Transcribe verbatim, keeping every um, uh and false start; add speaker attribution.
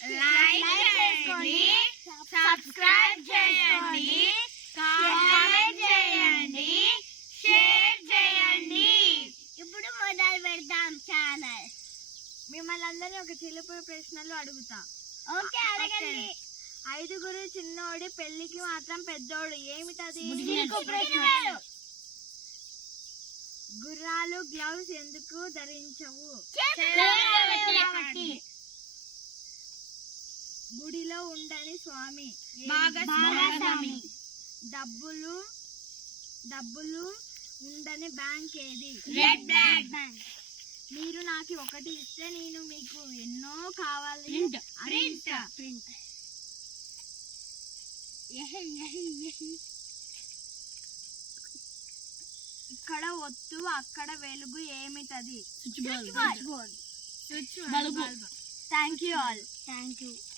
Speaker 1: Like చేయండి, subscribe చేయండి, comment చేయండి, షేర్ చేయండి. ఇప్పుడు మొదలు పెడదాం ఛానల్.
Speaker 2: మిమ్మల్ని అందరినీ ఒక చిలుపు ప్రశ్నలు అడుగుతా.
Speaker 1: ఓకే, అడగండి.
Speaker 2: ఐదుగురు చిన్నోడి పెళ్లికి మాత్రం పెద్దోడు, ఏమిటది? గుర్రాలు గ్లౌస్ ఎందుకు ధరించవు? గుడిలో ఉండని స్వామి. డబ్బులు డబ్బులు ఉండని బ్యాంక్ ఏది? మీరు నాకు ఒకటి ఇస్తే నేను మీకు ఎన్నో కావాలి. ఇక్కడ ఒత్తు అక్కడ వెలుగు, ఏమిటది?
Speaker 1: Switch bulb.
Speaker 2: Thank you all.
Speaker 1: Thank you.